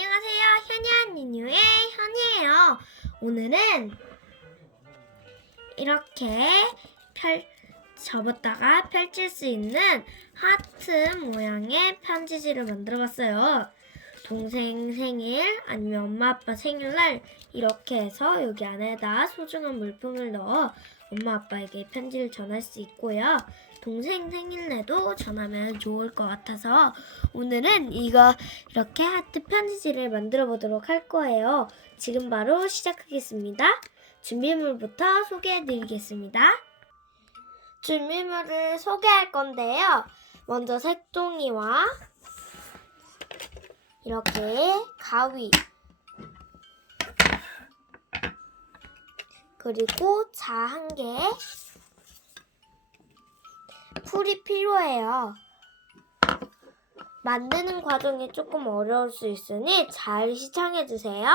안녕하세요. 현이한 니뉴의 현이에요. 오늘은 이렇게 펼 접었다가 펼칠 수 있는 하트 모양의 편지지를 만들어 봤어요. 동생 생일 아니면 엄마 아빠 생일날 이렇게 해서 여기 안에다 소중한 물품을 넣어 엄마 아빠에게 편지를 전할 수 있고요. 동생 생일날도 전하면 좋을 것 같아서 오늘은 이거 이렇게 하트 편지지를 만들어 보도록 할 거예요. 지금 바로 시작하겠습니다. 준비물부터 소개해 드리겠습니다. 준비물을 소개할 건데요. 먼저 색종이와 이렇게 가위 그리고 자 한 개, 풀이 필요해요. 만드는 과정이 조금 어려울 수 있으니 잘 시청해 주세요.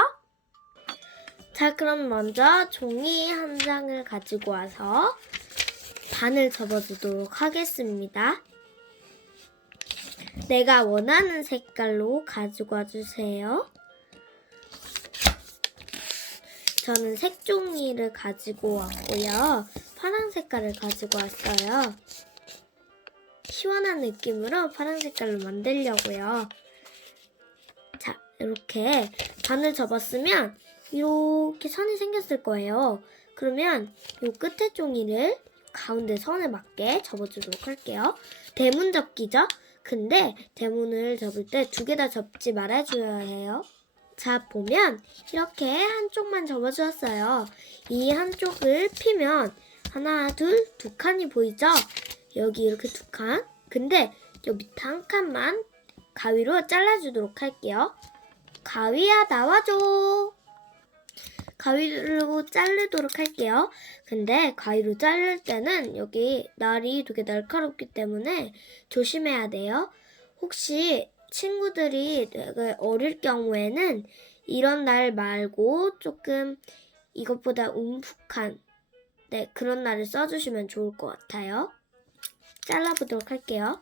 자, 그럼 먼저 종이 한 장을 가지고 와서 반을 접어주도록 하겠습니다. 내가 원하는 색깔로 가지고 와주세요. 저는 색종이를 가지고 왔고요. 파란 색깔을 가지고 왔어요. 시원한 느낌으로 파란 색깔로 만들려고요. 자, 이렇게 반을 접었으면 이렇게 선이 생겼을 거예요. 그러면 이 끝에 종이를 가운데 선에 맞게 접어주도록 할게요. 대문 접기죠? 근데 대문을 접을 때 두 개 다 접지 말아줘야 해요. 자, 보면 이렇게 한쪽만 접어주었어요. 이 한쪽을 피면 하나, 둘, 두 칸이 보이죠? 여기 이렇게 두 칸. 근데 요 밑에 한 칸만 가위로 잘라주도록 할게요. 가위야 나와줘. 가위로 자르도록 할게요. 근데 가위로 자를 때는 여기 날이 되게 날카롭기 때문에 조심해야 돼요. 혹시 친구들이 되게 어릴 경우에는 이런 날 말고 조금 이것보다 움푹한 네, 그런 날을 써주시면 좋을 것 같아요. 잘라보도록 할게요.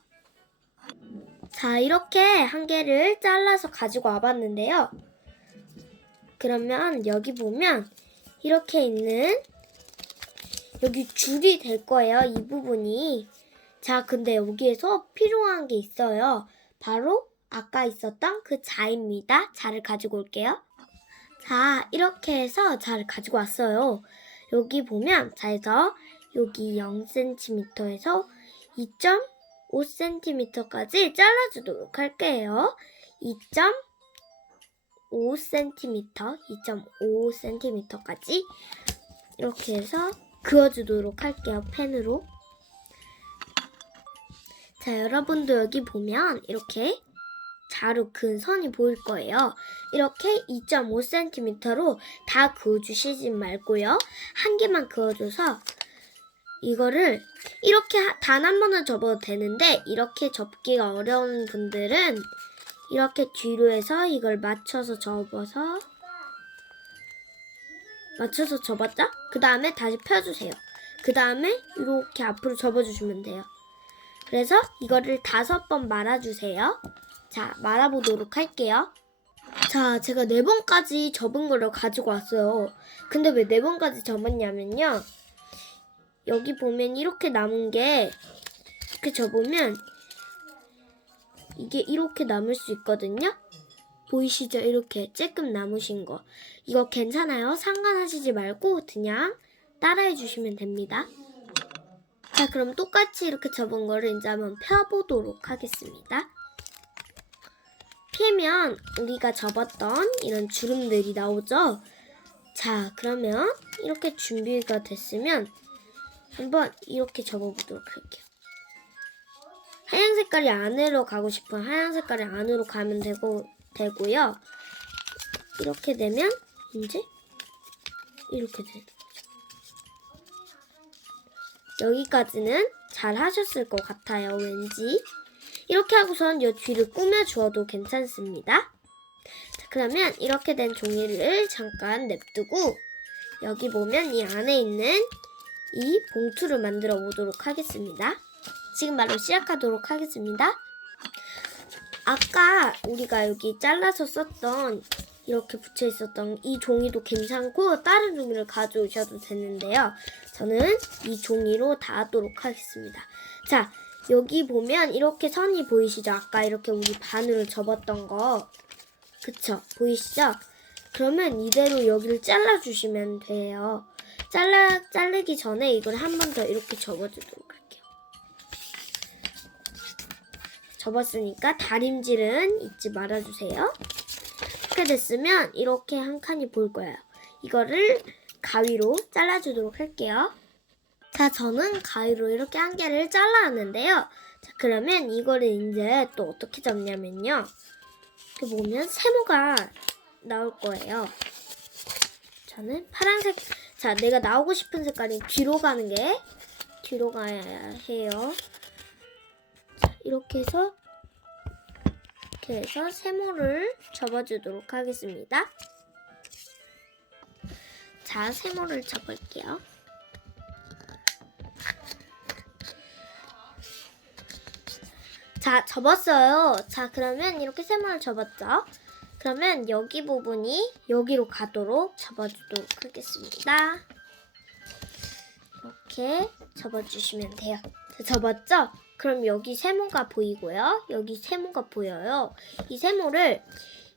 자, 이렇게 한 개를 잘라서 가지고 와봤는데요. 그러면 여기 보면 이렇게 있는 여기 줄이 될 거예요. 이 부분이. 자, 근데 여기에서 필요한 게 있어요. 바로 아까 있었던 그 자입니다. 자를 가지고 올게요. 자, 이렇게 해서 자를 가지고 왔어요. 여기 보면 자에서 여기 0cm에서 2.5cm까지 잘라주도록 할게요. 2.5cm, 2.5cm까지 이렇게 해서 그어주도록 할게요. 펜으로. 자, 여러분도 여기 보면 이렇게 자루 큰 선이 보일 거예요. 이렇게 2.5cm로 다 그어주시지 말고요. 한 개만 그어줘서 이거를 이렇게 단 한 번은 접어도 되는데 이렇게 접기가 어려운 분들은 이렇게 뒤로 해서 이걸 맞춰서 접어서 맞춰서 접었죠? 그 다음에 다시 펴주세요. 그 다음에 이렇게 앞으로 접어주시면 돼요. 그래서 이거를 다섯 번 말아주세요. 자, 말아보도록 할게요. 자, 제가 네 번까지 접은 거를 가지고 왔어요. 근데 왜 네 번까지 접었냐면요. 여기 보면 이렇게 남은 게 이렇게 접으면 이게 이렇게 남을 수 있거든요. 보이시죠? 이렇게 쬐끔 남으신 거. 이거 괜찮아요. 상관하시지 말고 그냥 따라해 주시면 됩니다. 자, 그럼 똑같이 이렇게 접은 거를 이제 한번 펴보도록 하겠습니다. 피면 우리가 접었던 이런 주름들이 나오죠? 자, 그러면 이렇게 준비가 됐으면 한번 이렇게 접어보도록 할게요. 하얀 색깔이 안으로 가고 싶으면 하얀 색깔이 안으로 가면 되고, 되고요. 이렇게 되면 이제 이렇게 거죠. 여기까지는 잘 하셨을 것 같아요, 왠지. 이렇게 하고선 이 뒤를 꾸며주어도 괜찮습니다. 자, 그러면 이렇게 된 종이를 잠깐 냅두고 여기 보면 이 안에 있는 이 봉투를 만들어 보도록 하겠습니다. 지금 바로 시작하도록 하겠습니다. 아까 우리가 여기 잘라서 썼던 이렇게 붙여 있었던 이 종이도 괜찮고 다른 종이를 가져오셔도 되는데요. 저는 이 종이로 다 하도록 하겠습니다. 자, 여기 보면 이렇게 선이 보이시죠? 아까 이렇게 우리 반으로 접었던 거. 그쵸? 보이시죠? 그러면 이대로 여기를 잘라주시면 돼요. 잘라, 자르기 전에 이걸 한 번 더 이렇게 접어주도록 할게요. 접었으니까 다림질은 잊지 말아주세요. 이렇게 됐으면 이렇게 한 칸이 보일 거예요. 이거를 가위로 잘라주도록 할게요. 자, 저는 가위로 이렇게 한 개를 잘라왔는데요. 자, 그러면 이거를 이제 또 어떻게 잡냐면요. 이렇게 보면 세모가 나올 거예요. 저는 파란색, 자, 내가 나오고 싶은 색깔이 뒤로 가는 게 뒤로 가야 해요. 자, 이렇게 해서 이렇게 해서 세모를 접어주도록 하겠습니다. 자, 세모를 접을게요. 자, 접었어요. 자, 그러면 이렇게 세모를 접었죠? 그러면 여기 부분이 여기로 가도록 접어주도록 하겠습니다. 이렇게 접어주시면 돼요. 자, 접었죠? 그럼 여기 세모가 보이고요. 여기 세모가 보여요. 이 세모를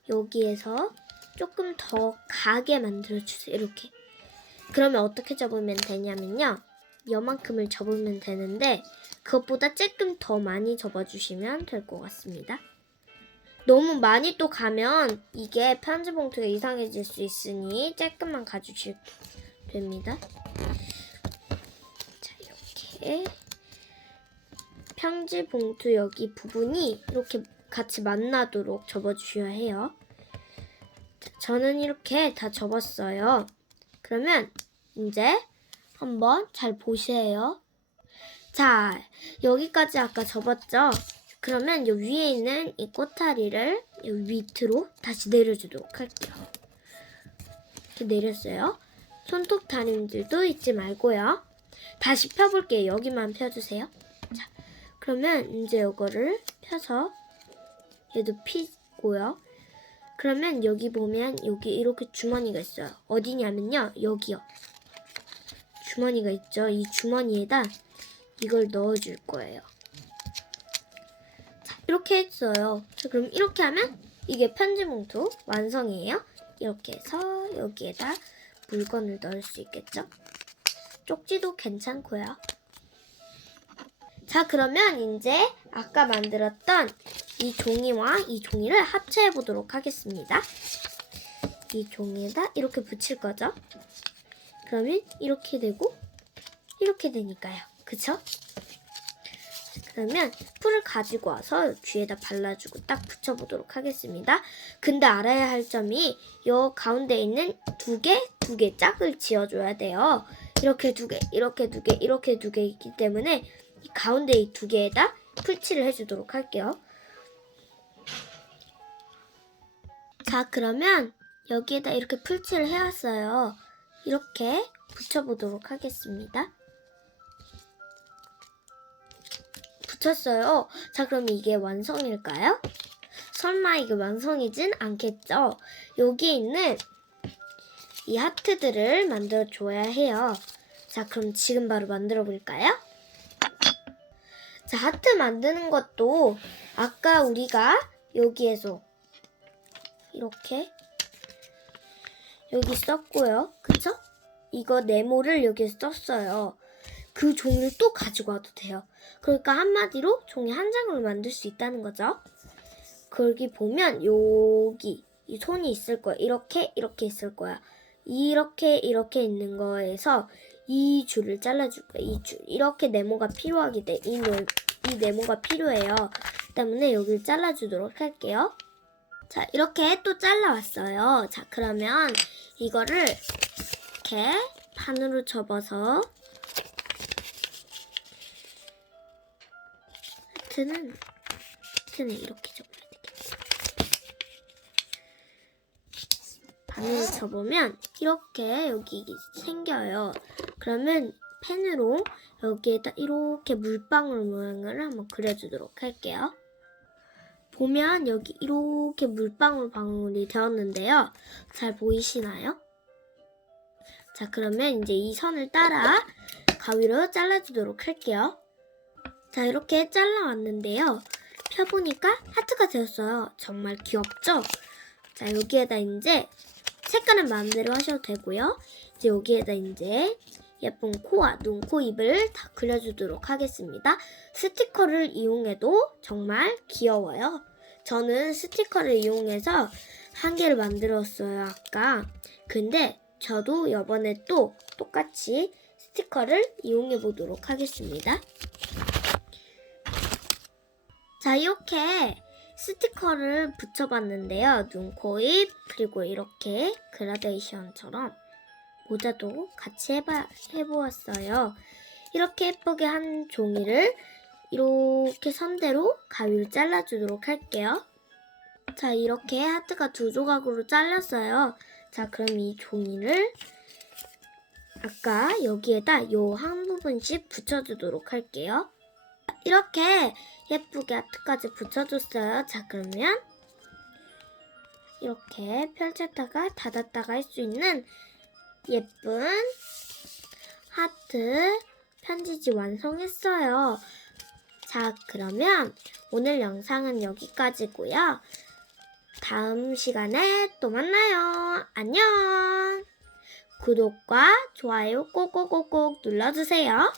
여기에서 조금 더 가게 만들어주세요. 이렇게. 그러면 어떻게 접으면 되냐면요. 요만큼을 접으면 되는데 그것보다 조금 더 많이 접어주시면 될 것 같습니다. 너무 많이 또 가면 이게 편지 봉투가 이상해질 수 있으니 조금만 가주시면 됩니다. 자, 이렇게 편지 봉투 여기 부분이 이렇게 같이 만나도록 접어주셔야 해요. 자, 저는 이렇게 다 접었어요. 그러면 이제 한번 잘 보세요. 자, 여기까지 아까 접었죠? 그러면 이 위에 있는 이 꼬타리를 이 밑으로 다시 내려주도록 할게요. 이렇게 내렸어요. 손톱 다림질도 잊지 말고요. 다시 펴볼게요. 여기만 펴주세요. 자, 그러면 이제 이거를 펴서 얘도 피고요. 그러면 여기 보면 여기 이렇게 주머니가 있어요. 어디냐면요. 여기요. 주머니가 있죠. 이 주머니에다 이걸 넣어줄 거예요. 자, 이렇게 했어요. 자, 그럼 이렇게 하면 이게 편지 봉투 완성이에요. 이렇게 해서 여기에다 물건을 넣을 수 있겠죠? 쪽지도 괜찮고요. 자, 그러면 이제 아까 만들었던 이 종이와 이 종이를 합체해 보도록 하겠습니다. 이 종이에다 이렇게 붙일 거죠? 그러면 이렇게 되고 이렇게 되니까요. 그쵸? 그러면 풀을 가지고 와서 귀에다 발라주고 딱 붙여보도록 하겠습니다. 근데 알아야 할 점이 요 가운데 있는 두 개, 두 개 짝을 지어줘야 돼요. 이렇게 두 개, 이렇게 두 개, 이렇게 두개 있기 때문에 이 가운데 이 두 개에다 풀칠을 해주도록 할게요. 자, 그러면 여기에다 이렇게 풀칠을 해왔어요. 이렇게 붙여보도록 하겠습니다. 붙였어요. 자, 그럼 이게 완성일까요? 설마 이게 완성이진 않겠죠? 여기 있는 이 하트들을 만들어 줘야 해요. 자, 그럼 지금 바로 만들어 볼까요? 자, 하트 만드는 것도 아까 우리가 여기에서 이렇게 여기 썼고요. 그쵸? 이거 네모를 여기에 썼어요. 그 종이를 또 가지고 와도 돼요. 그러니까 한마디로 종이 한 장으로 만들 수 있다는 거죠. 거기 보면 여기 이 손이 있을 거야. 이렇게 이렇게 있을 거야. 이렇게 이렇게 있는 거에서 이 줄을 잘라줄 거야. 이 줄. 이렇게 네모가 필요하기 때문에 이, 네, 이 네모가 필요해요. 때문에 여기를 잘라주도록 할게요. 자, 이렇게 또 잘라왔어요. 자, 그러면 이거를 이렇게 반으로 접어서 하트는 하트는 이렇게 접어야 되겠다. 반으로 접으면 이렇게 여기 생겨요. 그러면 펜으로 여기에다 이렇게 물방울 모양을 한번 그려주도록 할게요. 보면 여기 이렇게 물방울 방울이 되었는데요. 잘 보이시나요? 자, 그러면 이제 이 선을 따라 가위로 잘라주도록 할게요. 자, 이렇게 잘라왔는데요. 펴보니까 하트가 되었어요. 정말 귀엽죠? 자, 여기에다 이제 색깔은 마음대로 하셔도 되고요. 이제 여기에다 이제 예쁜 코와 눈, 코, 입을 다 그려주도록 하겠습니다. 스티커를 이용해도 정말 귀여워요. 저는 스티커를 이용해서 한 개를 만들었어요, 아까. 근데 저도 이번에 또 똑같이 스티커를 이용해 보도록 하겠습니다. 자, 이렇게 스티커를 붙여봤는데요. 눈, 코, 입, 그리고 이렇게 그라데이션처럼 모자도 같이 해봐, 해보았어요. 이렇게 예쁘게 한 종이를 이렇게 선대로 가위로 잘라주도록 할게요. 자, 이렇게 하트가 두 조각으로 잘렸어요. 자, 그럼 이 종이를 아까 여기에다 요 한 부분씩 붙여주도록 할게요. 이렇게 예쁘게 하트까지 붙여줬어요. 자, 그러면 이렇게 펼쳤다가 닫았다가 할 수 있는 예쁜 하트 편지지 완성했어요. 자, 그러면 오늘 영상은 여기까지고요. 다음 시간에 또 만나요. 안녕! 구독과 좋아요 꼭꼭꼭꼭 눌러주세요.